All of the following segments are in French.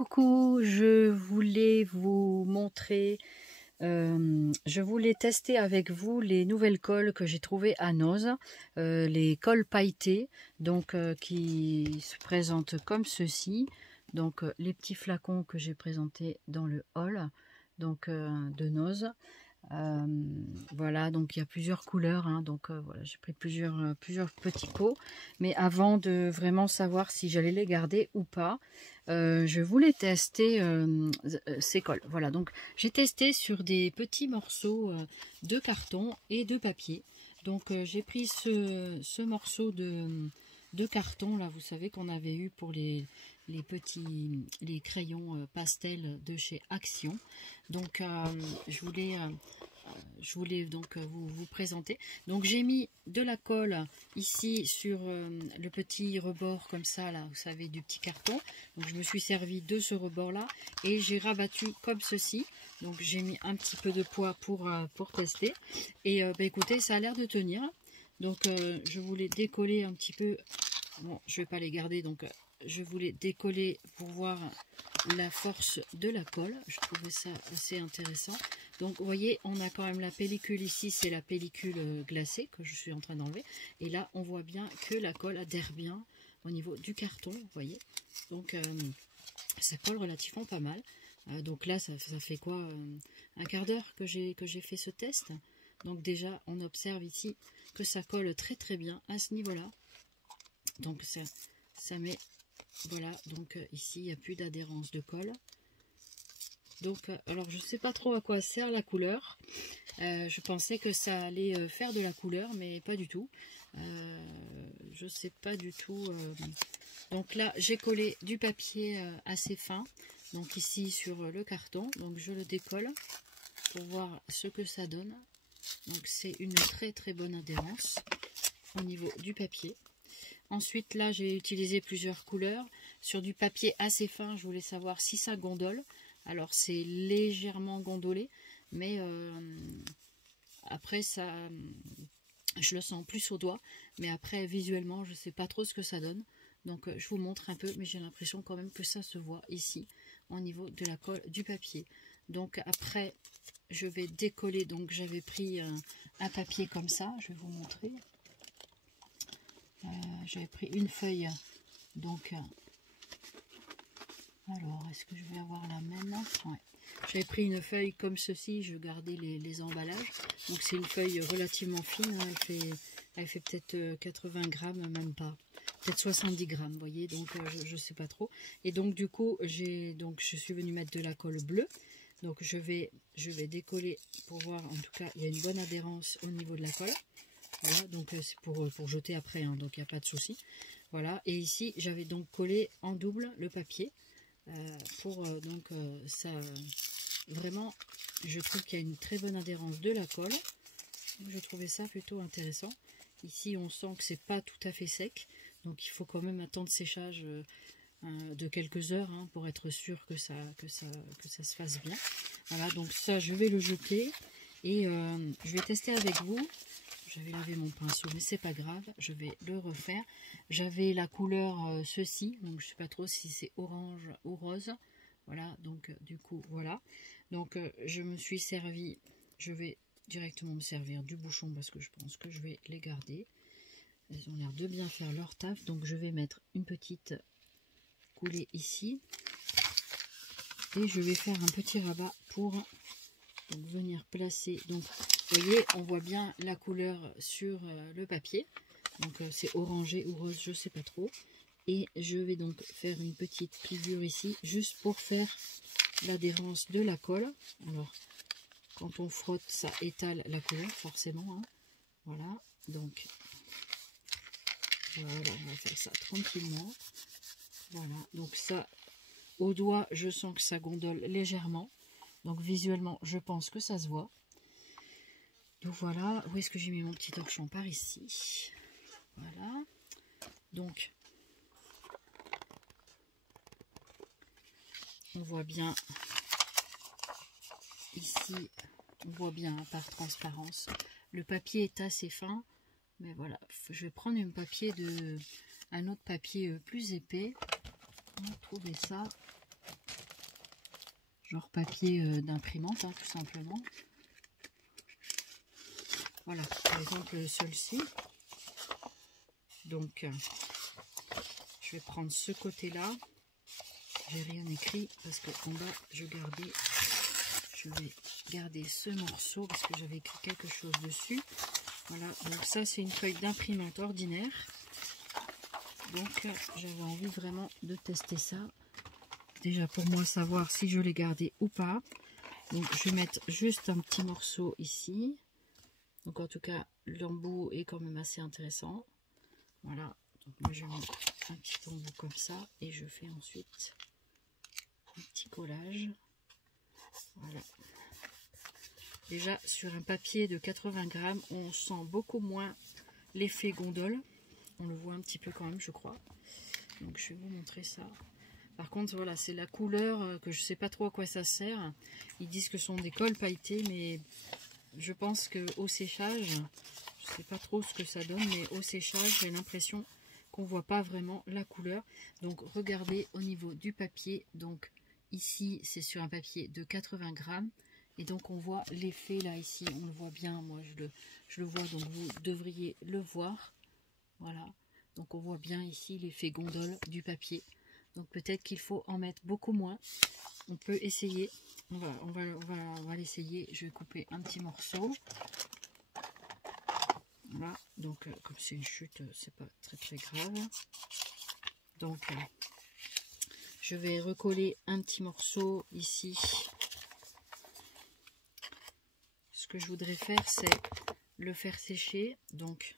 Coucou, je voulais vous montrer, je voulais tester avec vous les nouvelles colles que j'ai trouvées à Noz, les colles pailletées, donc qui se présentent comme ceci. Donc les petits flacons que j'ai présentés dans le haul donc de Noz. Voilà, donc il y a plusieurs couleurs, hein, donc voilà, j'ai pris plusieurs petits pots, mais avant de vraiment savoir si j'allais les garder ou pas, je voulais tester ces colles. Voilà, donc j'ai testé sur des petits morceaux de carton et de papier. Donc j'ai pris ce morceau de carton là, vous savez qu'on avait eu pour les crayons pastel de chez Action. Donc je voulais donc vous présenter. Donc j'ai mis de la colle ici sur le petit rebord comme ça là, vous savez, du petit carton. Donc je me suis servi de ce rebord là et j'ai rabattu comme ceci. Donc j'ai mis un petit peu de poids pour tester et bah, écoutez, ça a l'air de tenir. Donc je voulais décoller un petit peu. Bon, je vais pas les garder, donc je voulais décoller pour voir la force de la colle. Je trouvais ça assez intéressant. Donc vous voyez, on a quand même la pellicule ici, c'est la pellicule glacée que je suis en train d'enlever. Et là, on voit bien que la colle adhère bien au niveau du carton, vous voyez. Donc ça colle relativement pas mal. Donc là, ça fait quoi, un quart d'heure que j'ai fait ce test. Donc déjà, on observe ici que ça colle très très bien à ce niveau-là. Donc ça met, voilà, donc ici il n'y a plus d'adhérence de colle. Donc alors je ne sais pas trop à quoi sert la couleur. Je pensais que ça allait faire de la couleur, mais pas du tout. Je ne sais pas du tout. Donc là j'ai collé du papier assez fin, donc ici sur le carton. Donc je le décolle pour voir ce que ça donne. Donc c'est une très très bonne adhérence au niveau du papier. Ensuite, là, j'ai utilisé plusieurs couleurs. Sur du papier assez fin, je voulais savoir si ça gondole. Alors, c'est légèrement gondolé, mais après, ça, je le sens plus au doigt. Mais après, visuellement, je ne sais pas trop ce que ça donne. Donc, je vous montre un peu, mais j'ai l'impression quand même que ça se voit ici, au niveau de la colle du papier. Donc, après, je vais décoller. Donc, j'avais pris un papier comme ça. Je vais vous montrer. J'avais pris une feuille, donc alors est-ce que je vais avoir la même? Ouais. J'avais pris une feuille comme ceci, je gardais les emballages, donc c'est une feuille relativement fine, hein. Elle fait peut-être 80 grammes, même pas, peut-être 70 grammes, vous voyez, donc je sais pas trop. Et donc du coup je suis venue mettre de la colle bleue. Donc je vais décoller pour voir, en tout cas il y a une bonne adhérence au niveau de la colle. Voilà, donc c'est pour jeter après, hein, donc il n'y a pas de souci. Voilà, et ici j'avais donc collé en double le papier pour ça, vraiment, je trouve qu'il y a une très bonne adhérence de la colle. Donc, je trouvais ça plutôt intéressant. Ici on sent que c'est pas tout à fait sec, donc il faut quand même un temps de séchage de quelques heures, hein, pour être sûr que ça se fasse bien. Voilà, donc ça je vais le jeter et je vais tester avec vous. J'avais lavé mon pinceau, mais c'est pas grave, je vais le refaire. J'avais la couleur ceci, donc je sais pas trop si c'est orange ou rose. Voilà, donc du coup, voilà. Donc je me suis servi, je vais directement me servir du bouchon parce que je pense que je vais les garder. Elles ont l'air de bien faire leur taf, donc je vais mettre une petite coulée ici. Et je vais faire un petit rabat pour donc venir placer. Donc vous voyez, on voit bien la couleur sur le papier. Donc c'est orangé ou rose, je sais pas trop. Et je vais donc faire une petite pliure ici, juste pour faire l'adhérence de la colle. Alors, quand on frotte, ça étale la couleur, forcément, hein. Voilà, donc voilà, on va faire ça tranquillement. Voilà, donc ça, au doigt, je sens que ça gondole légèrement. Donc visuellement, je pense que ça se voit. Donc voilà, où est-ce que j'ai mis mon petit torchon? Par ici. Voilà. Donc, on voit bien ici, on voit bien par transparence. Le papier est assez fin, mais voilà, je vais prendre un autre papier plus épais. On va trouver ça. genre papier d'imprimante, hein, tout simplement. Voilà, par exemple celui-ci. Donc, je vais prendre ce côté-là. J'ai rien écrit parce qu'en bas, je vais garder ce morceau parce que j'avais écrit quelque chose dessus. Voilà, donc ça c'est une feuille d'imprimante ordinaire. Donc j'avais envie vraiment de tester ça. Déjà pour moi savoir si je l'ai gardé ou pas. Donc je vais mettre juste un petit morceau ici. Donc en tout cas l'embout est quand même assez intéressant. Voilà, donc moi je mets un petit embout comme ça et je fais ensuite un petit collage. Voilà. Déjà sur un papier de 80 grammes, on sent beaucoup moins l'effet gondole. On le voit un petit peu quand même, je crois. Donc je vais vous montrer ça. Par contre, voilà, c'est la couleur que je sais pas trop à quoi ça sert. Ils disent que ce sont des cols pailletés, mais je pense que au séchage, je sais pas trop ce que ça donne, mais au séchage, j'ai l'impression qu'on voit pas vraiment la couleur. Donc regardez au niveau du papier. Donc ici, c'est sur un papier de 80 grammes. Et donc on voit l'effet là ici, on le voit bien, moi je le vois, donc vous devriez le voir. Voilà, donc on voit bien ici l'effet gondole du papier. Donc peut-être qu'il faut en mettre beaucoup moins. On peut essayer, on va l'essayer. Je vais couper un petit morceau. Voilà, donc comme c'est une chute, c'est pas très grave. Donc je vais recoller un petit morceau ici. Ce que je voudrais faire, c'est le faire sécher. Donc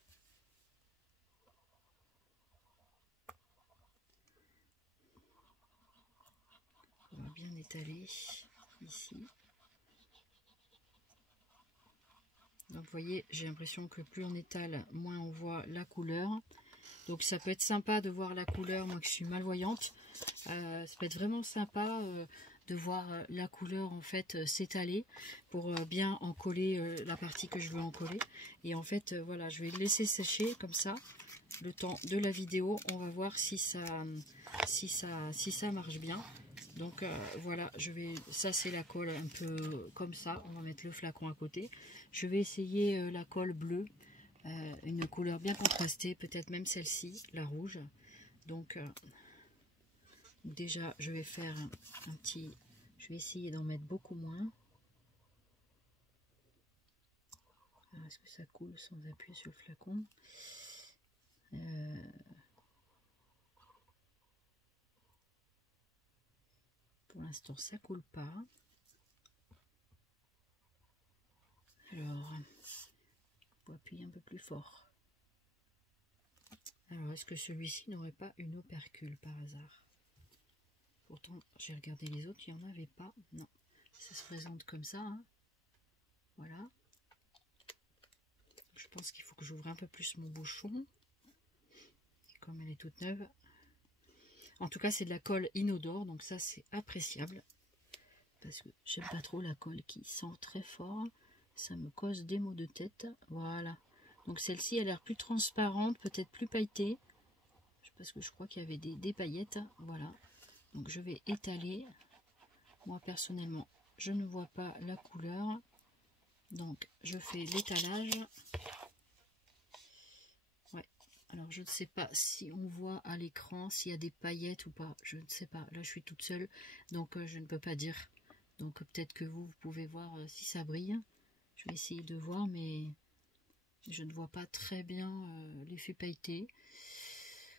on va bien étaler ici. Donc vous voyez, j'ai l'impression que plus on étale, moins on voit la couleur. Donc ça peut être sympa de voir la couleur, moi qui suis malvoyante. Ça peut être vraiment sympa de voir la couleur en fait s'étaler pour bien en coller la partie que je veux en coller. Et en fait, voilà, je vais le laisser sécher comme ça. Le temps de la vidéo, on va voir si ça marche bien. Donc voilà, ça c'est la colle un peu comme ça, on va mettre le flacon à côté. Je vais essayer la colle bleue, une couleur bien contrastée, peut-être même celle-ci, la rouge. Donc déjà je vais faire un petit, je vais essayer d'en mettre beaucoup moins. Est-ce que ça coule sans appuyer sur le flacon? Pour l'instant ça coule pas. Alors, on peut appuyer un peu plus fort. Alors, est-ce que celui-ci n'aurait pas une opercule par hasard? Pourtant, j'ai regardé les autres, il n'y en avait pas. Non, ça se présente comme ça. Hein. Voilà. Je pense qu'il faut que j'ouvre un peu plus mon bouchon. Et comme elle est toute neuve. En tout cas, c'est de la colle inodore, donc ça, c'est appréciable. Parce que j'aime pas trop la colle qui sent très fort. Ça me cause des maux de tête. Voilà. Donc celle-ci a l'air plus transparente, peut-être plus pailletée. Parce que je crois qu'il y avait des paillettes. Voilà. Donc je vais étaler. Moi personnellement, je ne vois pas la couleur. Donc je fais l'étalage. Ouais. Alors je ne sais pas si on voit à l'écran s'il y a des paillettes ou pas. Je ne sais pas. Là je suis toute seule. Donc je ne peux pas dire. Donc peut-être que vous pouvez voir si ça brille. Je vais essayer de voir, mais je ne vois pas très bien l'effet pailleté.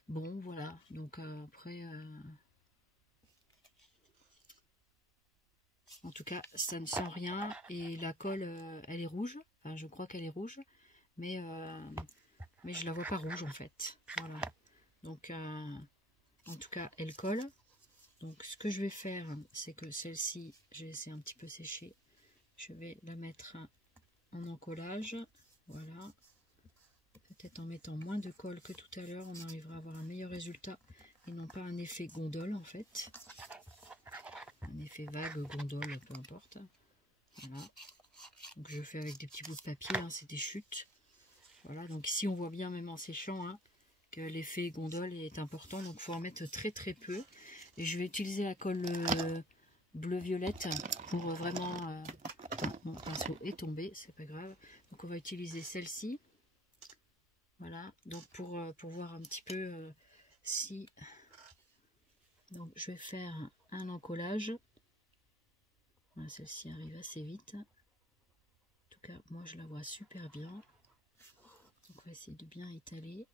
Bon, voilà. Donc après, en tout cas, ça ne sent rien. Et la colle, elle est rouge. Enfin, je crois qu'elle est rouge, mais je la vois pas rouge en fait. Voilà. Donc, en tout cas, elle colle. Donc, ce que je vais faire, c'est que celle-ci, je vais laisser un petit peu sécher. Je vais la mettre en encollage. Voilà. Peut-être en mettant moins de colle que tout à l'heure, on arrivera à avoir un meilleur résultat et non pas un effet gondole en fait. Un effet vague, gondole, peu importe. Voilà. Donc je fais avec des petits bouts de papier, hein, c'est des chutes. Voilà, donc ici on voit bien même en séchant hein, que l'effet gondole est important, donc il faut en mettre très peu. Et je vais utiliser la colle bleu-violette pour vraiment... mon pinceau est tombé, c'est pas grave. Donc on va utiliser celle-ci. Voilà, donc pour voir un petit peu si... Donc je vais faire un encollage. Voilà, celle-ci arrive assez vite. En tout cas, moi je la vois super bien. Donc on va essayer de bien étaler.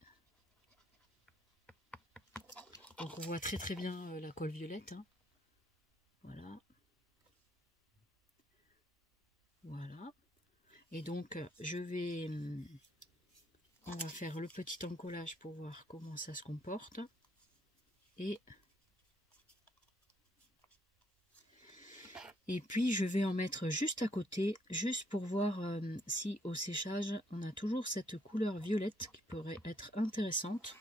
Donc on voit très très bien la colle violette. Hein. Voilà. Voilà. Et donc je vais... on va faire le petit encollage pour voir comment ça se comporte. Et puis je vais en mettre juste à côté, juste pour voir si au séchage on a toujours cette couleur violette qui pourrait être intéressante.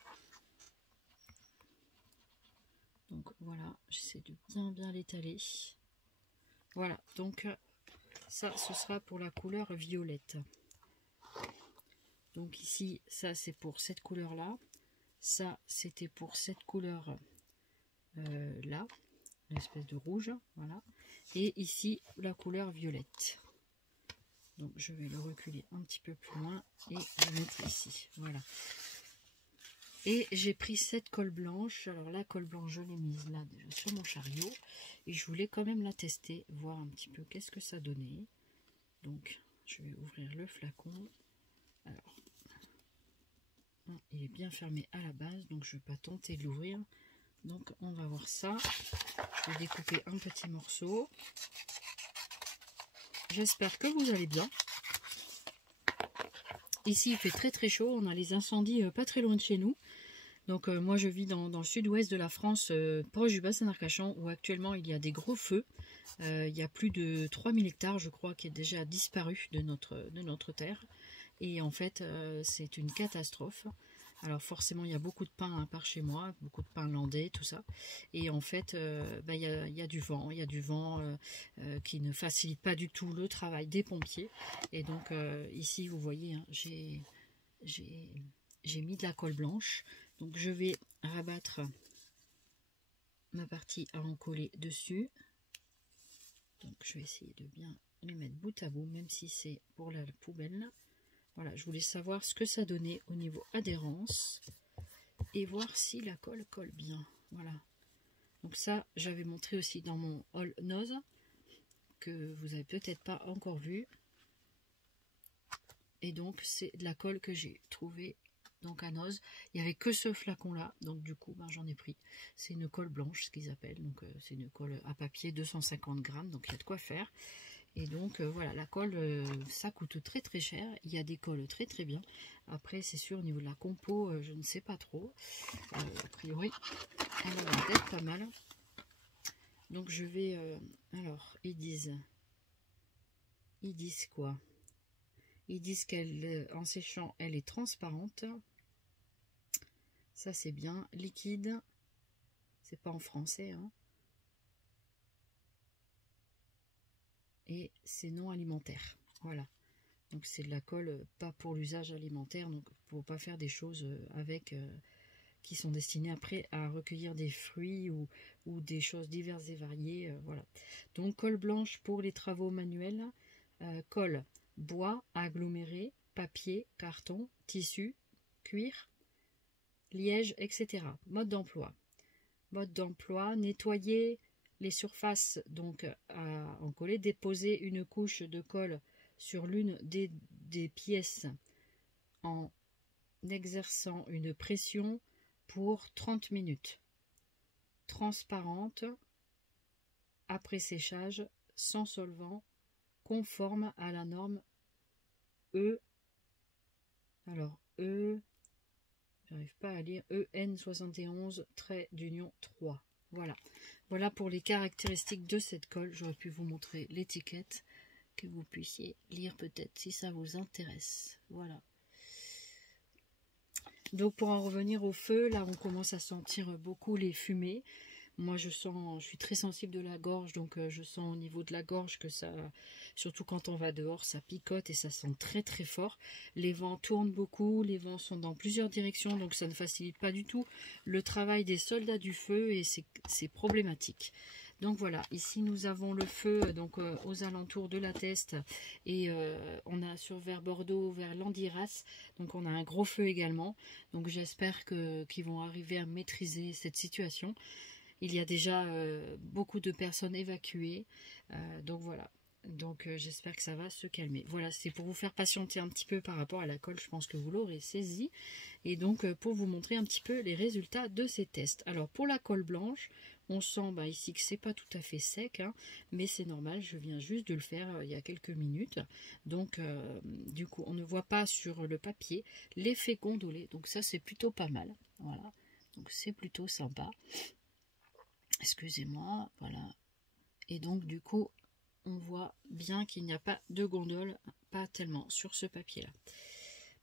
Donc voilà, j'essaie de bien l'étaler. Voilà, donc ça ce sera pour la couleur violette. Donc ici, ça c'est pour cette couleur là. Ça c'était pour cette couleur là, l'espèce de rouge, voilà. Et ici la couleur violette. Donc je vais le reculer un petit peu plus loin et le mettre ici, voilà. Et j'ai pris cette colle blanche. Alors la colle blanche je l'ai mise là déjà sur mon chariot et je voulais quand même la tester, voir un petit peu qu'est-ce que ça donnait. Donc je vais ouvrir le flacon. Alors il est bien fermé à la base, donc je ne vais pas tenter de l'ouvrir. Donc on va voir ça. Je vais découper un petit morceau. J'espère que vous allez bien. Ici il fait très très chaud, on a les incendies pas très loin de chez nous. Donc moi je vis dans le sud-ouest de la France, proche du bassin d'Arcachon, où actuellement il y a des gros feux. Il y a plus de 3000 hectares je crois qui est déjà disparu de notre terre. Et en fait c'est une catastrophe. Alors forcément il y a beaucoup de pins par chez moi, beaucoup de pins landais, tout ça. Et en fait il y a du vent, qui ne facilite pas du tout le travail des pompiers. Et donc ici vous voyez, hein, j'ai mis de la colle blanche. Donc je vais rabattre ma partie à encoller dessus. Donc je vais essayer de bien les mettre bout à bout, même si c'est pour la poubelle. Voilà, je voulais savoir ce que ça donnait au niveau adhérence et voir si la colle colle bien. Voilà. Donc ça, j'avais montré aussi dans mon haul nose que vous avez peut-être pas encore vu. Et donc c'est de la colle que j'ai trouvée donc à Noz. Il n'y avait que ce flacon là, donc du coup j'en ai pris. C'est une colle blanche, ce qu'ils appellent, donc c'est une colle à papier 250 grammes, donc il y a de quoi faire. Et donc voilà, la colle ça coûte très très cher. Il y a des colles très très bien. Après c'est sûr au niveau de la compo je ne sais pas trop. A priori elle va être pas mal. Donc je vais alors ils disent quoi? Ils disent qu'elle en séchant elle est transparente. Ça c'est bien. Liquide, c'est pas en français, hein. Et c'est non alimentaire. Voilà. Donc c'est de la colle pas pour l'usage alimentaire, donc pour pas faire des choses avec qui sont destinées après à recueillir des fruits ou des choses diverses et variées. Voilà. Donc colle blanche pour les travaux manuels, colle bois, aggloméré, papier, carton, tissu, cuir, liège, etc. Mode d'emploi. Mode d'emploi, nettoyer les surfaces donc à encoller, déposer une couche de colle sur l'une des pièces en exerçant une pression pour 30 minutes. Transparente, après séchage, sans solvant, conforme à la norme E. Alors E, j'arrive pas à lire, EN71-3. Voilà. Voilà pour les caractéristiques de cette colle. J'aurais pu vous montrer l'étiquette, que vous puissiez lire peut-être si ça vous intéresse. Voilà. Donc pour en revenir au feu, là on commence à sentir beaucoup les fumées. Moi je suis très sensible de la gorge, donc je sens au niveau de la gorge que ça, surtout quand on va dehors, ça picote et ça sent très très fort. Les vents tournent beaucoup, les vents sont dans plusieurs directions, donc ça ne facilite pas du tout le travail des soldats du feu et c'est problématique. Donc voilà, ici nous avons le feu donc aux alentours de la Teste et on a sur vers Bordeaux, vers Landiras, donc on a un gros feu également. Donc j'espère qu'ils vont arriver à maîtriser cette situation. Il y a déjà beaucoup de personnes évacuées, donc voilà. Donc j'espère que ça va se calmer. Voilà, c'est pour vous faire patienter un petit peu par rapport à la colle, je pense que vous l'aurez saisi. Et donc pour vous montrer un petit peu les résultats de ces tests. Alors pour la colle blanche, on sent ici que c'est pas tout à fait sec, hein, mais c'est normal, je viens juste de le faire il y a quelques minutes. Donc du coup on ne voit pas sur le papier l'effet gondolé, donc ça c'est plutôt pas mal. Voilà, donc c'est plutôt sympa. Excusez-moi, voilà. Et donc du coup on voit bien qu'il n'y a pas de gondole, pas tellement sur ce papier là.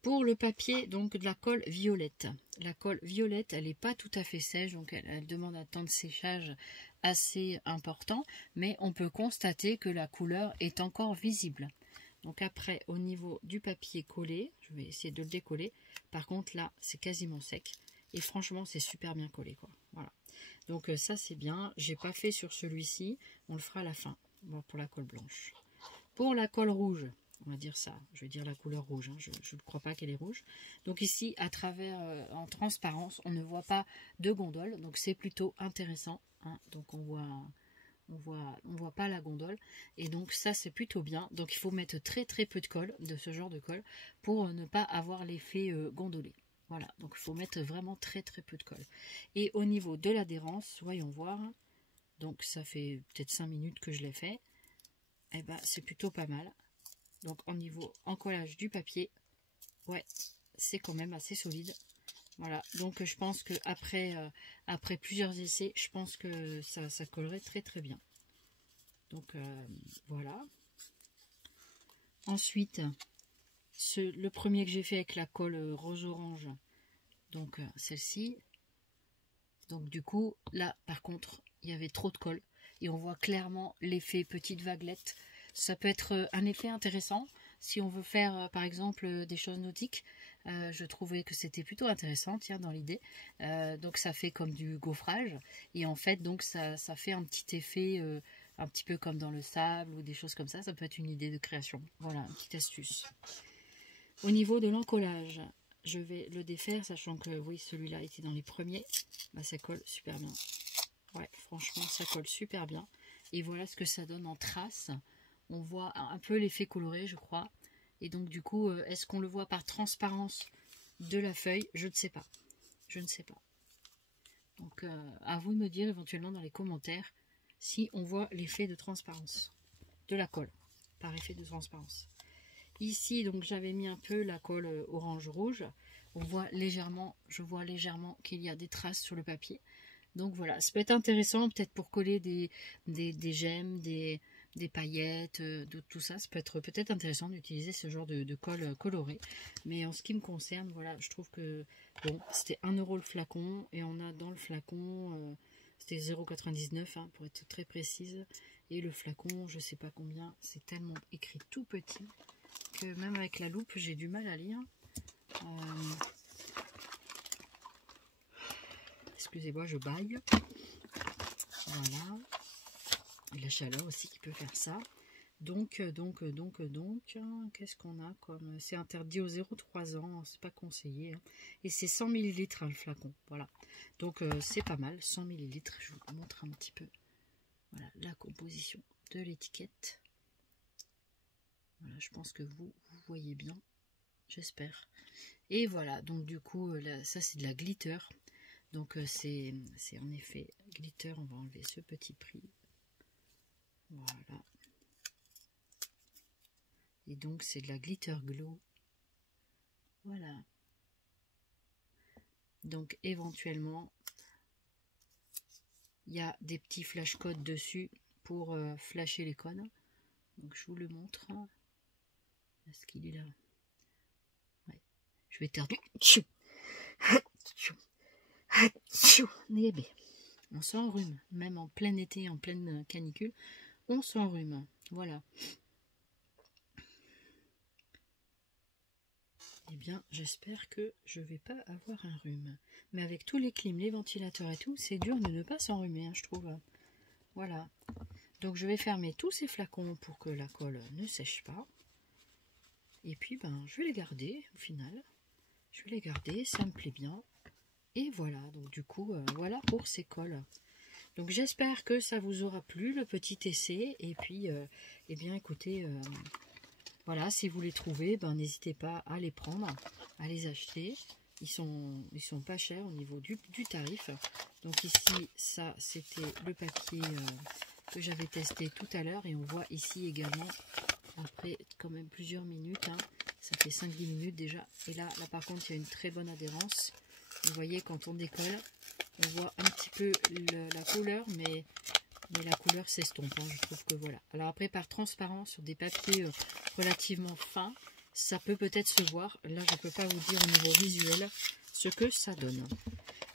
Pour le papier donc de la colle violette, la colle violette elle n'est pas tout à fait sèche, donc elle demande un temps de séchage assez important, mais on peut constater que la couleur est encore visible. Donc après au niveau du papier collé, je vais essayer de le décoller, par contre là c'est quasiment sec et franchement c'est super bien collé quoi. Voilà, donc ça c'est bien. J'ai pas fait sur celui-ci, on le fera à la fin. Bon, pour la colle blanche. Pour la colle rouge, on va dire ça, je vais dire la couleur rouge, hein, je ne crois pas qu'elle est rouge. Donc ici, à travers, en transparence, on ne voit pas de gondole, donc c'est plutôt intéressant. Hein, donc on voit pas la gondole, et donc ça c'est plutôt bien. Donc il faut mettre très peu de colle, de ce genre de colle, pour ne pas avoir l'effet gondolé. Voilà, donc il faut mettre vraiment très peu de colle. Et au niveau de l'adhérence, voyons voir. Donc ça fait peut-être 5 minutes que je l'ai fait. Et ben c'est plutôt pas mal. Donc au niveau encollage du papier, ouais, c'est quand même assez solide. Voilà, donc je pense que après plusieurs essais, je pense que ça collerait très bien. Donc voilà. Ensuite, le premier que j'ai fait avec la colle rose-orange, donc celle-ci. Donc du coup, là par contre, il y avait trop de colle. Et on voit clairement l'effet petite vaguelette. Ça peut être un effet intéressant si on veut faire par exemple des choses nautiques. Je trouvais que c'était plutôt intéressant, tiens, dans l'idée. Donc ça fait comme du gaufrage. Et en fait, donc ça fait un petit effet, un petit peu comme dans le sable ou des choses comme ça. Ça peut être une idée de création. Voilà, une petite astuce. Au niveau de l'encollage, je vais le défaire, sachant que oui, celui-là était dans les premiers. Ça colle super bien. Ouais, franchement, ça colle super bien. Et voilà ce que ça donne en trace. On voit un peu l'effet coloré, je crois. Et donc, du coup, est-ce qu'on le voit par transparence de la feuille? Je ne sais pas. Je ne sais pas. Donc, à vous de me dire éventuellement dans les commentaires si on voit l'effet de transparence de la colle, par effet de transparence. Ici, donc, j'avais mis un peu la colle orange-rouge. On voit légèrement, je vois légèrement qu'il y a des traces sur le papier. Donc voilà, ça peut être intéressant peut-être pour coller des gemmes, des paillettes, tout ça. Ça peut être peut-être intéressant d'utiliser ce genre de colle colorée. Mais en ce qui me concerne, voilà, je trouve que bon, c'était 1 € le flacon. Et on a dans le flacon, c'était 0,99 hein, pour être très précise. Et le flacon, je sais pas combien, c'est tellement écrit tout petit que même avec la loupe, j'ai du mal à lire. Excusez-moi, je baille. Voilà. Et la chaleur aussi qui peut faire ça. Donc, qu'est-ce qu'on a comme... C'est interdit aux 0,3 ans, c'est pas conseillé. Hein. Et c'est 100 ml hein, le flacon. Voilà. Donc, c'est pas mal, 100 ml. Je vous montre un petit peu. Voilà, la composition de l'étiquette. Voilà, je pense que vous voyez bien. J'espère. Et voilà, donc du coup, là, ça c'est de la glitter. Donc c'est en effet glitter, on va enlever ce petit prix. Voilà. Et donc c'est de la glitter glow. Voilà. Donc éventuellement, il y a des petits flash codes dessus pour flasher les codes. Donc je vous le montre. Est-ce qu'il est là? Ouais. Je vais éternuer. On s'enrhume, même en plein été, en pleine canicule, on s'enrhume. Voilà. Eh bien, j'espère que je vais pas avoir un rhume. Mais avec tous les clims, les ventilateurs et tout, c'est dur de ne pas s'enrhumer, hein, je trouve. Voilà. Donc je vais fermer tous ces flacons pour que la colle ne sèche pas. Et puis ben je vais les garder au final. Je vais les garder, ça me plaît bien. Et voilà, donc du coup, voilà pour ces cols. Donc j'espère que ça vous aura plu, le petit essai. Et puis, eh bien écoutez, voilà, si vous les trouvez, ben, n'hésitez pas à les prendre, à les acheter. Ils sont pas chers au niveau du tarif. Donc ici, ça c'était le papier que j'avais testé tout à l'heure. Et on voit ici également, après quand même plusieurs minutes, hein, ça fait 5-10 minutes déjà. Et là par contre, il y a une très bonne adhérence. Vous voyez, quand on décolle, on voit un petit peu la couleur, mais la couleur s'estompe, hein, je trouve que voilà. Alors après, par transparence, sur des papiers relativement fins, ça peut peut-être se voir. Là, je ne peux pas vous dire au niveau visuel ce que ça donne.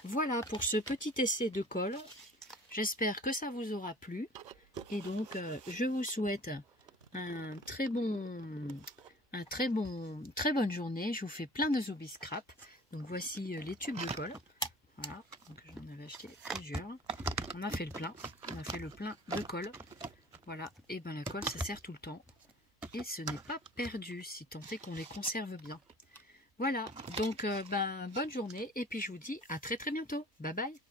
Voilà pour ce petit essai de colle. J'espère que ça vous aura plu. Et donc, je vous souhaite très bonne journée. Je vous fais plein de Zombie Scrap. Donc voici les tubes de colle. Voilà, donc j'en avais acheté plusieurs. On a fait le plein. On a fait le plein de colle. Voilà, et ben la colle ça sert tout le temps. Et ce n'est pas perdu, si tant est qu'on les conserve bien. Voilà, donc ben bonne journée. Et puis je vous dis à très bientôt. Bye bye.